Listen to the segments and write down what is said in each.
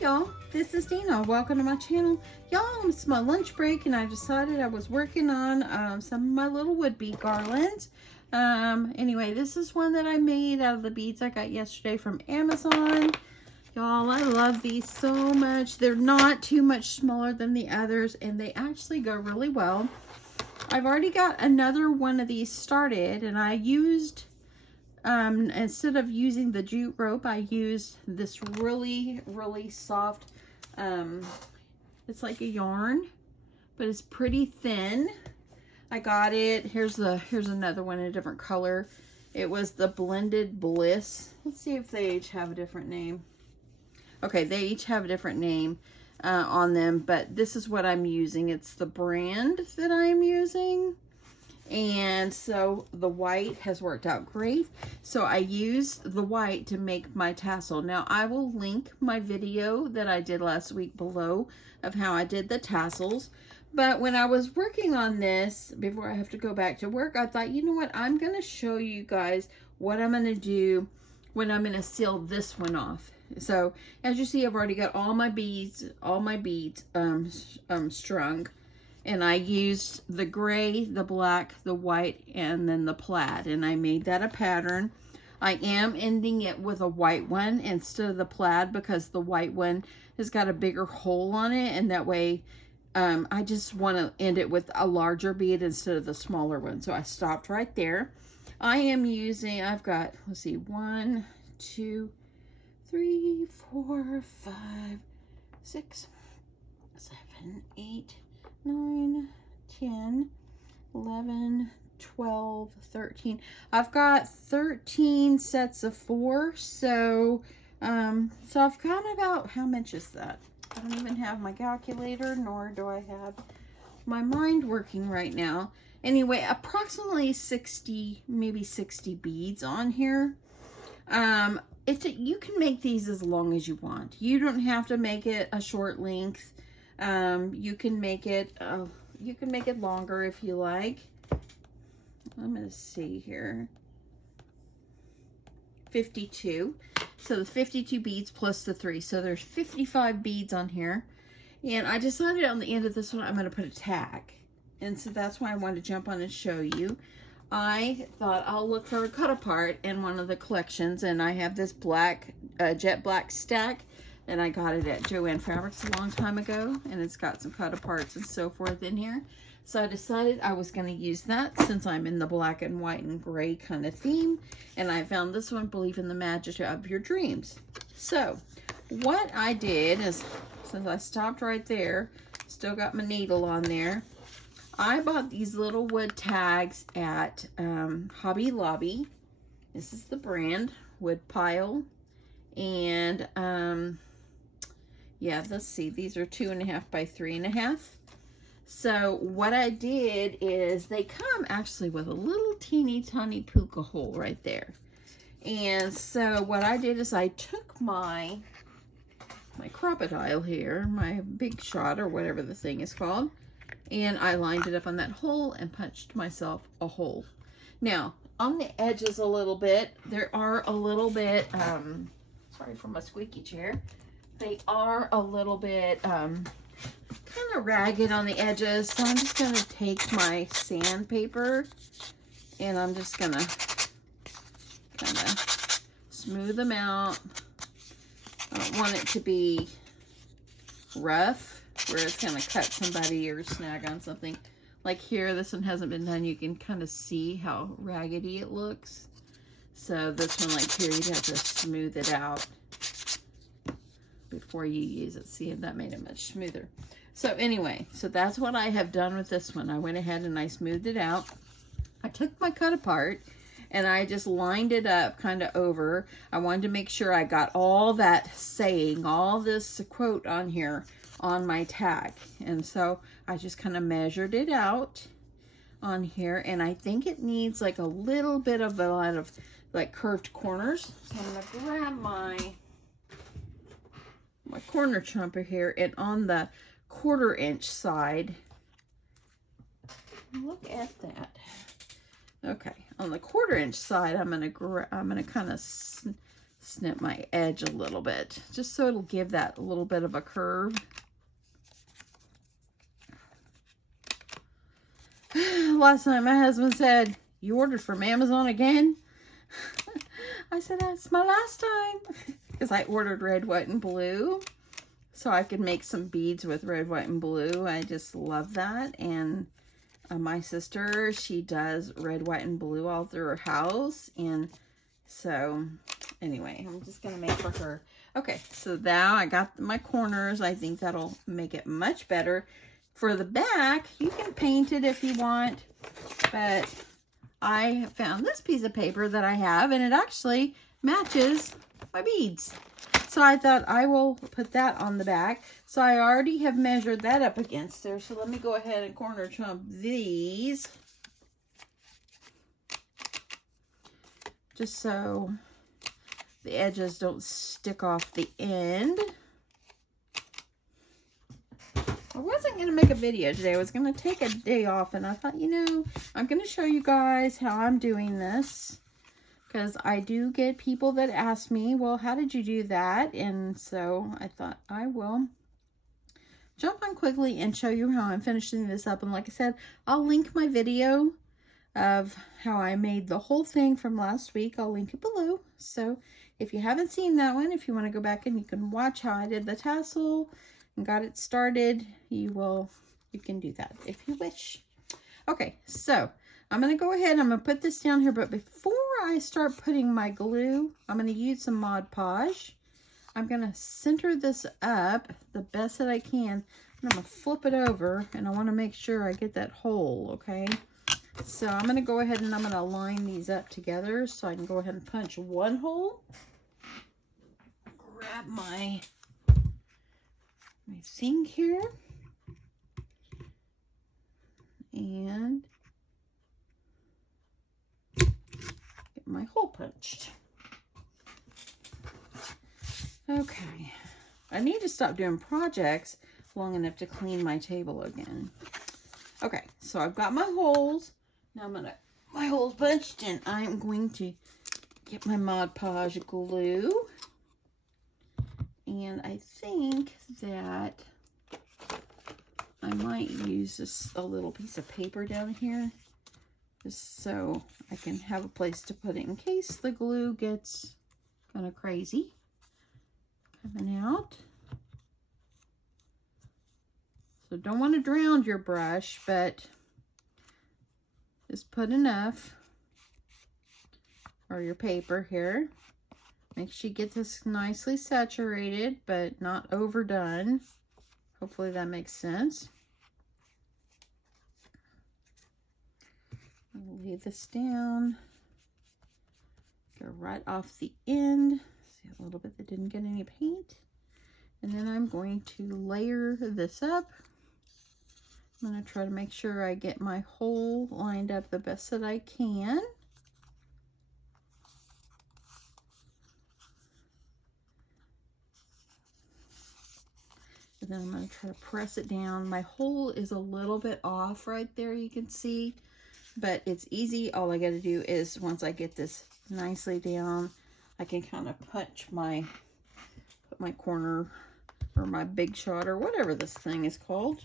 y'all, this is Dina. Welcome to my channel. Y'all, it's my lunch break and I decided I was working on some of my little wood bead garlands. Anyway, this is one that I made out of the beads I got yesterday from Amazon. Y'all, I love these so much. They're not too much smaller than the others and they actually go really well. I've already got another one of these started and I used instead of using the jute rope, I used this really soft, it's like a yarn, but it's pretty thin. I got it, here's another one in a different color. It was the Blended Bliss. Let's see if they each have a different name. Okay, they each have a different name on them, but this is what I'm using. It's the brand that I'm using. And so the white has worked out great. So I used the white to make my tassel. Now I will link my video that I did last week below of how I did the tassels. But when I was working on this, before I have to go back to work, I thought, you know what, I'm going to show you guys what I'm going to do when I'm going to seal this one off. So as you see, I've already got all my beads strung. And I used the gray, the black, the white, and then the plaid. And I made that a pattern. I am ending it with a white one instead of the plaid because the white one has got a bigger hole on it. And that way, I just want to end it with a larger bead instead of the smaller one. So I stopped right there. I am using, I've got, let's see, 1, 2, 3, 4, 5, 6, 7, 8, 9, 10, 11, 12, 13. I've got 13 sets of 4. So I've got about, how much is that? I don't even have my calculator, nor do I have my mind working right now. Anyway, approximately 60, maybe 60 beads on here. You can make these as long as you want. You don't have to make it a short length. You can make it longer if you like. I'm going to see here. 52. So the 52 beads plus the 3. So there's 55 beads on here. And I decided on the end of this one, I'm going to put a tag. And so that's why I wanted to jump on and show you. I thought I'll look for a cut apart in one of the collections. And I have this black, jet black stack. And I got it at Joann Fabrics a long time ago, and it's got some cut aparts and so forth in here. So I decided I was going to use that since I'm in the black and white and gray kind of theme. And I found this one, Believe in the Magic of Your Dreams. So what I did is, since I stopped right there, still got my needle on there, I bought these little wood tags at Hobby Lobby. This is the brand, Wood Pile. And yeah, let's see, these are 2.5 by 3.5. So what I did is they come actually with a little teeny tiny puka hole right there. And so what I did is I took my crocodile here, my big shot or whatever the thing is called, and I lined it up on that hole and punched myself a hole. Now, on the edges a little bit, there are a little bit, sorry for my squeaky chair. They are a little bit kind of ragged on the edges. So I'm just going to take my sandpaper and I'm just going to kind of smooth them out. I don't want it to be rough where it's going to cut somebody or snag on something. Like here, this one hasn't been done. You can kind of see how raggedy it looks. So this one, like here, you'd have to smooth it out before you use it. See, that made it much smoother. So anyway, so that's what I have done with this one. I went ahead and I smoothed it out. I took my cut apart and I just lined it up kind of over. I wanted to make sure I got all that saying, all this quote on here on my tag. And so I just kind of measured it out on here. And I think it needs like a little bit of a lot of like curved corners. So I'm going to grab my corner chomper here, and on the 1/4 inch side, look at that. Okay, on the 1/4 inch side, I'm gonna kind of snip my edge a little bit, just so it'll give that a little bit of a curve. Last night my husband said, "You ordered from Amazon again?" I said, "That's my last time." Because I ordered red, white, and blue. So I could make some beads with red, white, and blue. I just love that. And my sister, she does red, white, and blue all through her house. And so, anyway, I'm just going to make for her. Okay, so now I got my corners. I think that'll make it much better. For the back, you can paint it if you want. But I found this piece of paper that I have, and it actually matches my beads. So I thought I will put that on the back. So I already have measured that up against there. So let me go ahead and corner chomp these. Just so the edges don't stick off the end. I wasn't going to make a video today. I was going to take a day off, and I thought, you know, I'm going to show you guys how I'm doing this. Because I do get people that ask me, well, how did you do that? And so I thought I will jump on quickly and show you how I'm finishing this up. And like I said, I'll link my video of how I made the whole thing from last week. I'll link it below. So if you haven't seen that one, if you want to go back and you can watch how I did the tassel and got it started, you can do that if you wish. Okay, so I'm going to go ahead, I'm going to put this down here, but before I start putting my glue, I'm going to use some Mod Podge. I'm going to center this up the best that I can, and I'm going to flip it over, and I want to make sure I get that hole, okay? So I'm going to go ahead and I'm going to line these up together so I can go ahead and punch one hole. Grab my thing here, and my hole punched. Okay, I need to stop doing projects long enough to clean my table again. Okay, so I've got my holes. Now my holes punched, and I'm going to get my Mod Podge glue. And I think that I might use a little piece of paper down here, just so I can have a place to put it in case the glue gets kind of crazy coming out. So don't want to drown your brush, but just put enough, or your paper here. Make sure you get this nicely saturated, but not overdone. Hopefully that makes sense. I'll lay this down. Go right off the end. See a little bit that didn't get any paint. And then I'm going to layer this up. I'm going to try to make sure I get my hole lined up the best that I can. And then I'm going to try to press it down. My hole is a little bit off right there, you can see, but it's easy. All I got to do is, once I get this nicely down, I can kind of punch put my corner, or my big shot, or whatever this thing is called,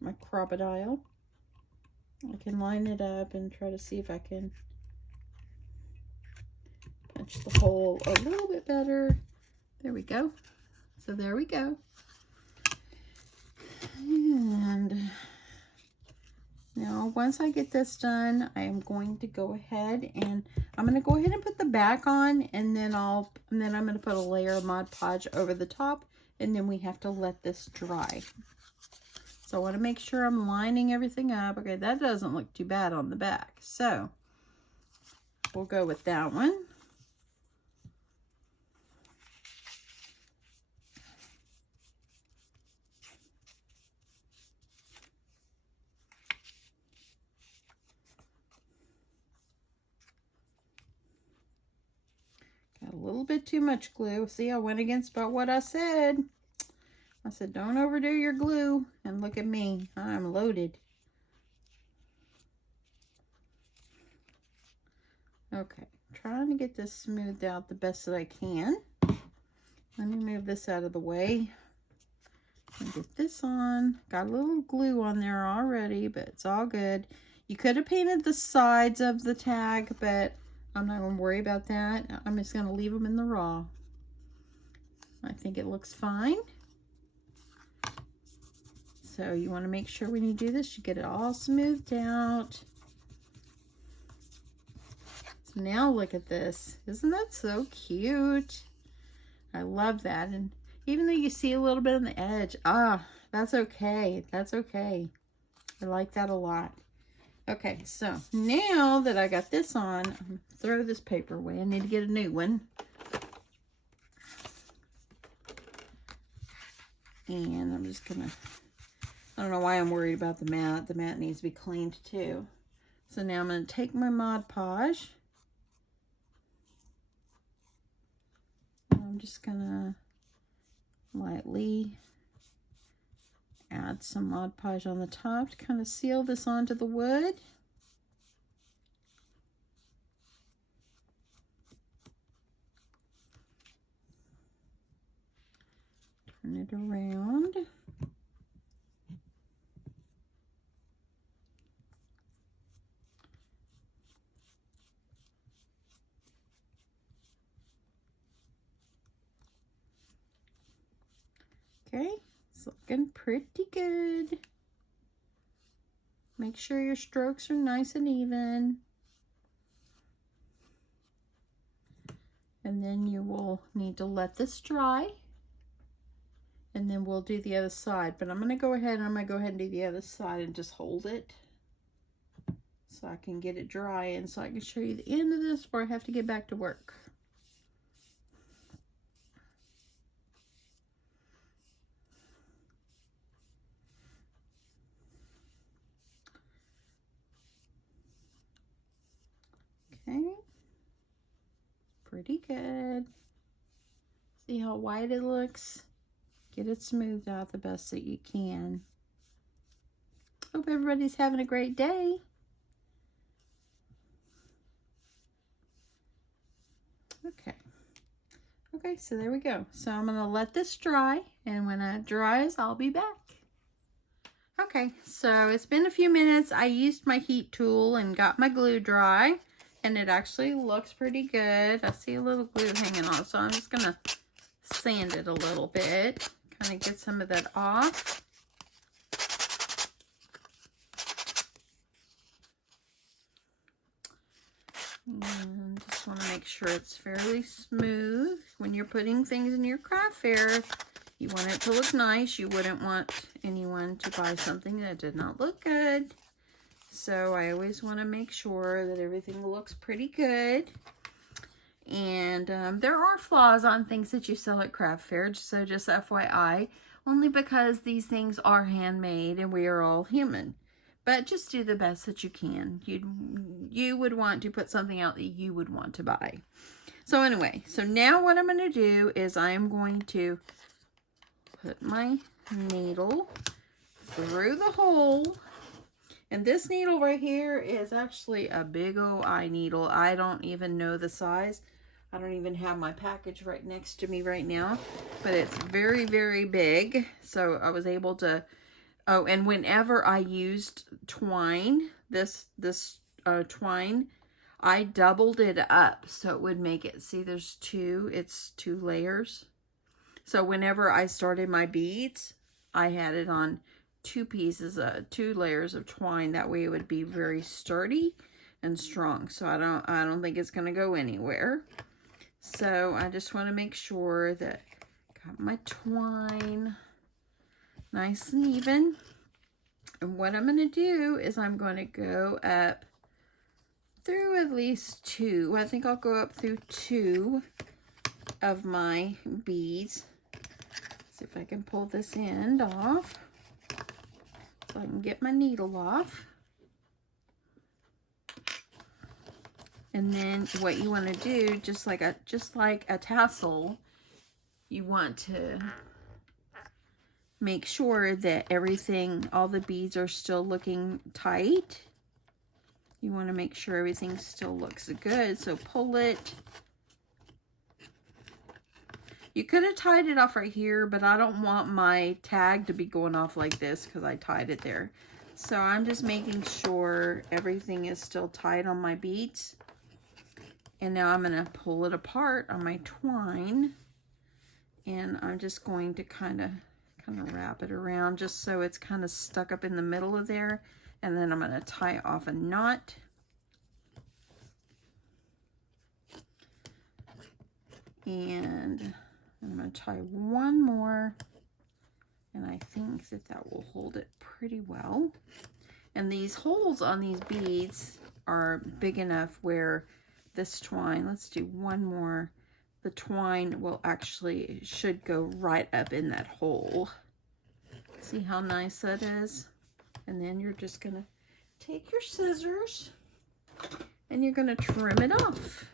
my crocodile. I can line it up and try to see if I can punch the hole a little bit better. There we go. So there we go. And now once I get this done, I am going to go ahead and put the back on, and then I'm going to put a layer of Mod Podge over the top, and then we have to let this dry. So I want to make sure I'm lining everything up. Okay, that doesn't look too bad on the back. So we'll go with that one. Got a little bit too much glue. See, I went against about what I said. I said, don't overdo your glue. And look at me. I'm loaded. Okay. trying to get this smoothed out the best that I can. Let me move this out of the way and get this on. Got a little glue on there already, but it's all good. You could have painted the sides of the tag, but I'm not going to worry about that. I'm just going to leave them in the raw. I think it looks fine. So you want to make sure when you do this, you get it all smoothed out. So now look at this. Isn't that so cute? I love that. And even though you see a little bit on the edge, that's okay. That's okay. I like that a lot. Okay, so now that I got this on, I'm gonna throw this paper away. I need to get a new one. And I'm just gonna, I don't know why I'm worried about the mat. The mat needs to be cleaned too. So now I'm gonna take my Mod Podge. I'm just gonna lightly add some Mod Podge on the top to kind of seal this onto the wood. Turn it around. Okay, it's looking pretty good. Make sure your strokes are nice and even. And then you will need to let this dry. And then we'll do the other side. But I'm going to go ahead and do the other side and just hold it. So I can get it dry and so I can show you the end of this before I have to get back to work. Okay, pretty good. See how white it looks? Get it smoothed out the best that you can. Hope everybody's having a great day. Okay, so there we go. So I'm gonna let this dry, and when it dries, I'll be back. Okay, so it's been a few minutes. I used my heat tool and got my glue dry. And it actually looks pretty good. I see a little glue hanging on, so I'm just gonna sand it a little bit. Kind of get some of that off. And just want to make sure it's fairly smooth. When you're putting things in your craft fair, you want it to look nice. You wouldn't want anyone to buy something that did not look good. So I always want to make sure that everything looks pretty good. And there are flaws on things that you sell at craft fairs, so just FYI, only because these things are handmade and we are all human. But just do the best that you can. You would want to put something out that you would want to buy. So anyway, so now what I'm going to do is I'm going to put my needle through the hole. And this needle right here is actually a big old eye needle. I don't even know the size. I don't even have my package right next to me right now. But it's very, very big. So I was able to... Oh, and whenever I used twine, this twine, I doubled it up. So it would make it... See, there's two. It's 2 layers. So whenever I started my beads, I had it on 2 layers of twine. That way it would be very sturdy and strong. So I don't think it's going to go anywhere. So I just want to make sure that I got my twine nice and even. And what I'm going to do is I'm going to go up through at least 2. I think I'll go up through 2 of my beads. See if I can pull this end off. So I can get my needle off. And then what you want to do, just like a tassel, you want to make sure that everything, all the beads are still looking tight. You want to make sure everything still looks good. So pull it. You could have tied it off right here, but I don't want my tag to be going off like this because I tied it there. So I'm just making sure everything is still tied on my beads. And now I'm going to pull it apart on my twine. And I'm just going to kind of wrap it around just so it's kind of stuck up in the middle of there. And then I'm going to tie off a knot. And I'm going to tie one more. And I think that that will hold it pretty well. And these holes on these beads are big enough where this twine, let's do one more. The twine will actually, should go right up in that hole. See how nice that is? And then you're just going to take your scissors and you're going to trim it off.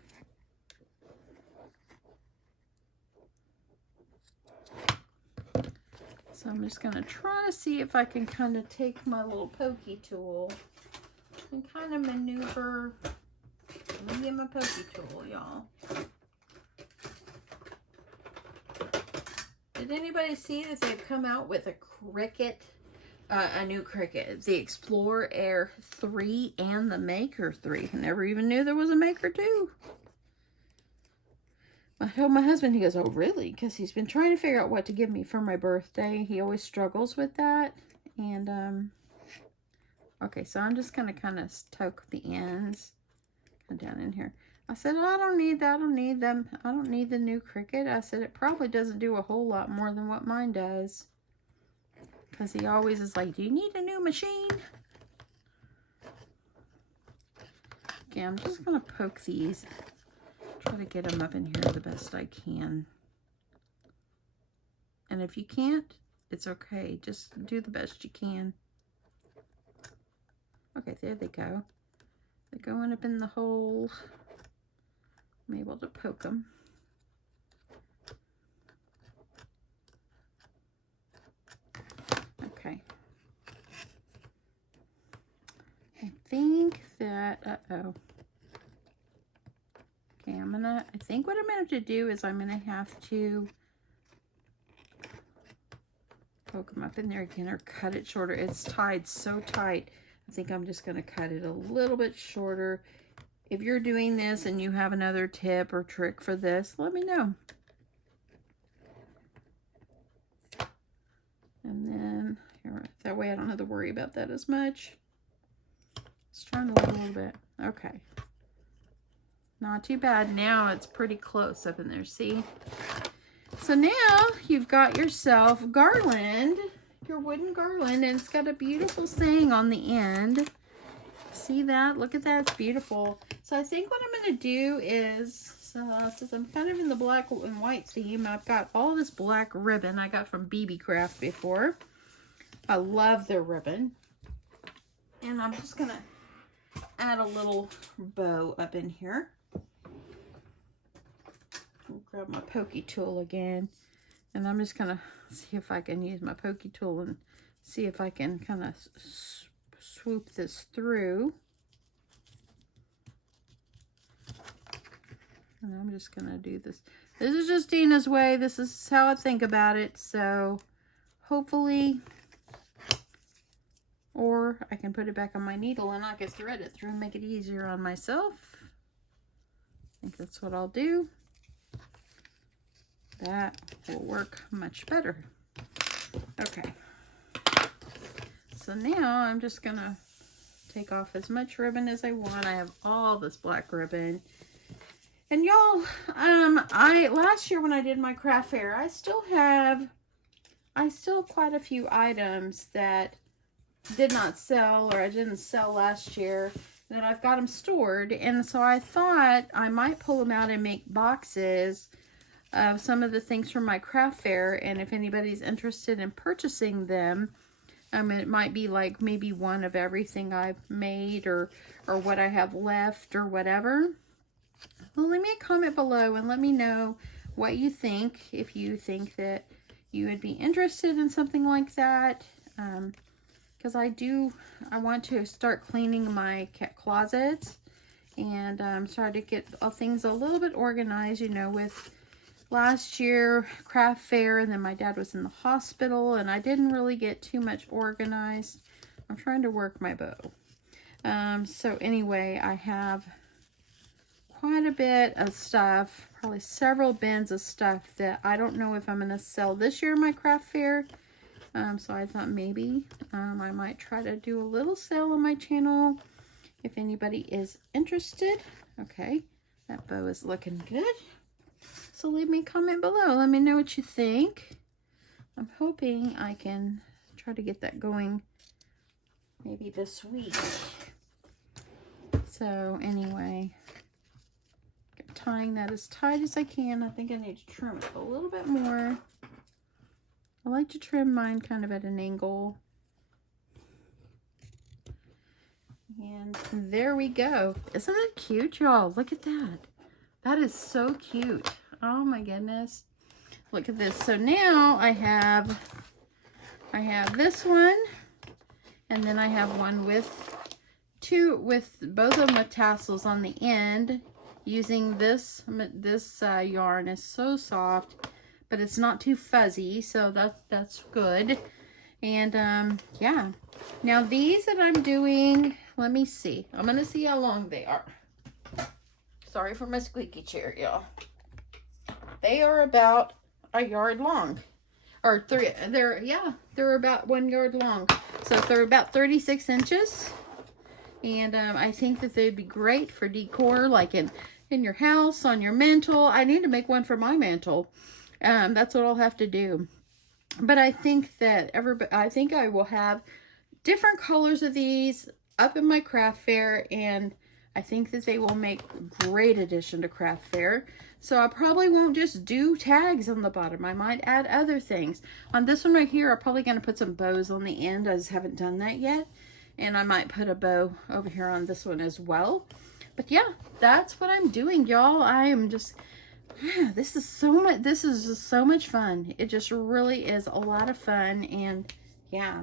So I'm just going to try to see if I can kind of take my little pokey tool and kind of maneuver. Let me get my pokey tool, y'all. Did anybody see that they've come out with a Cricut, a new Cricut, the Explorer Air 3 and the Maker 3? I never even knew there was a Maker 2. I told my husband, he goes, oh, really? Because he's been trying to figure out what to give me for my birthday. He always struggles with that. And, okay, so I'm just going to kind of tuck the ends down in here. I said, oh, I don't need that. I don't need them. I don't need the new Cricut. I said, it probably doesn't do a whole lot more than what mine does. Because he always is like, do you need a new machine? Okay, I'm just going to poke these. Try to get them up in here the best I can. And if you can't, it's okay. Just do the best you can. Okay, there they go. They're going up in the hole. I'm able to poke them. Okay. I think that, uh-oh. Okay, I think what I'm going to have to do is I'm going to have to poke them up in there again or cut it shorter. It's tied so tight. I think I'm just going to cut it a little bit shorter. If you're doing this and you have another tip or trick for this, let me know. And then, here, that way I don't have to worry about that as much. Let's turn a little bit. Okay. Not too bad. Now it's pretty close up in there, see? So now you've got yourself Garland, your wooden garland, and it's got a beautiful saying on the end. See that? Look at that. It's beautiful. So I think what I'm going to do is, since I'm kind of in the black and white theme, I've got all this black ribbon I got from BB Craft before. I love their ribbon. And I'm just going to add a little bow up in here. I'll grab my pokey tool again. And I'm just going to see if I can use my pokey tool and see if I can kind of swoop this through. And I'm just going to do this. This is just Dina's way. This is how I think about it. So hopefully, or I can put it back on my needle and I can thread it through and make it easier on myself. I think that's what I'll do. That will work much better. Okay. So now I'm just going to take off as much ribbon as I want. I have all this black ribbon. And y'all, last year when I did my craft fair, I still have quite a few items that did not sell, or I didn't sell last year, that I've got them stored. And so I thought I might pull them out and make boxes of some of the things from my craft fair. And if anybody's interested in purchasing them, it might be like maybe one of everything I've made or what I have left or whatever. Well, leave me a comment below and let me know what you think. If you think that you would be interested in something like that. because I want to start cleaning my closet and start to get things a little bit organized, you know, with last year craft fair, and then my dad was in the hospital and I didn't really get too much organized. I'm trying to work my bow. So anyway, I have quite a bit of stuff, probably several bins of stuff that I don't know if I'm going to sell this year in my craft fair. So I thought maybe I might try to do a little sale on my channel if anybody is interested. Okay, that bow is looking good. So leave me a comment below. Let me know what you think. I'm hoping I can try to get that going maybe this week. So anyway, tying that as tight as I can. I think I need to trim it a little bit more. I like to trim mine kind of at an angle. And there we go. Isn't that cute, y'all? Look at that. That is so cute. Oh my goodness. Look at this. So now I have this one, and then I have one with both of them with tassels on the end, using this yarn is so soft, but it's not too fuzzy, so that's good. And yeah, now these that I'm doing, let me see, I'm gonna see how long they are. Sorry for my squeaky chair, y'all. They are about a yard long, or they're about 1 yard long, so they're about 36 inches. And I think that they'd be great for decor, like in your house, on your mantle. I need to make one for my mantle. That's what I'll have to do. But I think that I will have different colors of these up in my craft fair, and I think that they will make a great addition to craft fair. So I probably won't just do tags on the bottom. I might add other things. On this one right here, I'm probably going to put some bows on the end. I just haven't done that yet. And I might put a bow over here on this one as well. But yeah, that's what I'm doing, y'all. I am just, this is just so much fun. It just really is a lot of fun. And yeah,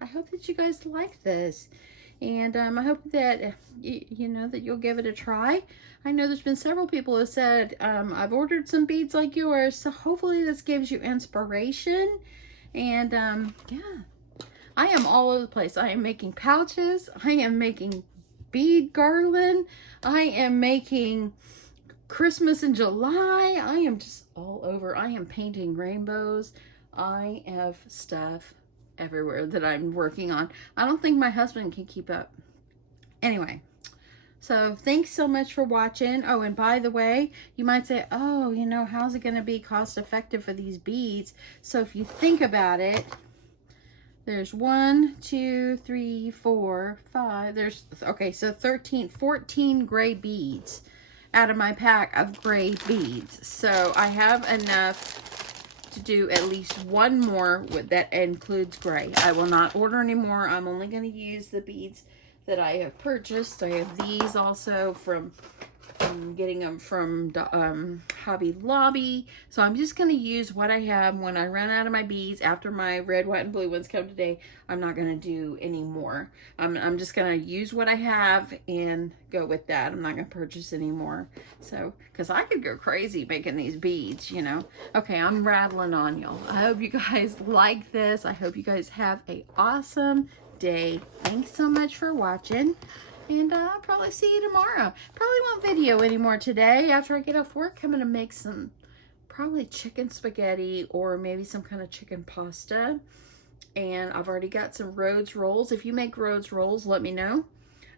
I hope that you guys like this. And I hope that, you know, that you'll give it a try. I know there's been several people who said, I've ordered some beads like yours. So hopefully this gives you inspiration. And yeah. I am all over the place. I am making pouches. I am making bead garland. I am making Christmas in July. I am just all over. I am painting rainbows. I have stuff everywhere that I'm working on. I don't think my husband can keep up. Anyway, so thanks so much for watching. Oh, and by the way, you might say, oh, you know, how's it going to be cost effective for these beads? So if you think about it, there's 1, 2, 3, 4, 5. There's, okay, so 14 gray beads out of my pack of gray beads. So I have enough to do at least one more that includes gray. I will not order any more. I'm only going to use the beads that I have purchased. I have these also from getting them from Hobby Lobby. So I'm just going to use what I have. When I run out of my beads, after my red, white, and blue ones come today, I'm not going to do any more. I'm just going to use what I have and go with that. I'm not going to purchase any more. So, because I could go crazy making these beads, you know. Okay, I'm rattling on, y'all. I hope you guys like this. I hope you guys have an awesome day. Thanks so much for watching. And I'll probably see you tomorrow. Probably won't video anymore today. After I get off work, I'm going to make some probably chicken spaghetti or maybe some kind of chicken pasta. And I've already got some Rhodes rolls. If you make Rhodes rolls, let me know.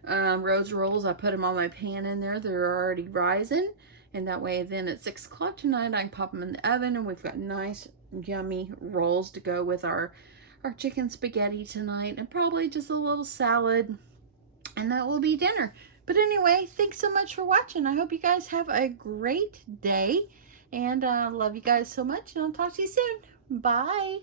Rhodes rolls, I put them on my pan in there. They're already rising. And that way then at 6 o'clock tonight, I can pop them in the oven. And we've got nice, yummy rolls to go with our chicken spaghetti tonight. And probably just a little salad. And that will be dinner. But anyway, thanks so much for watching. I hope you guys have a great day. And love you guys so much. And I'll talk to you soon. Bye.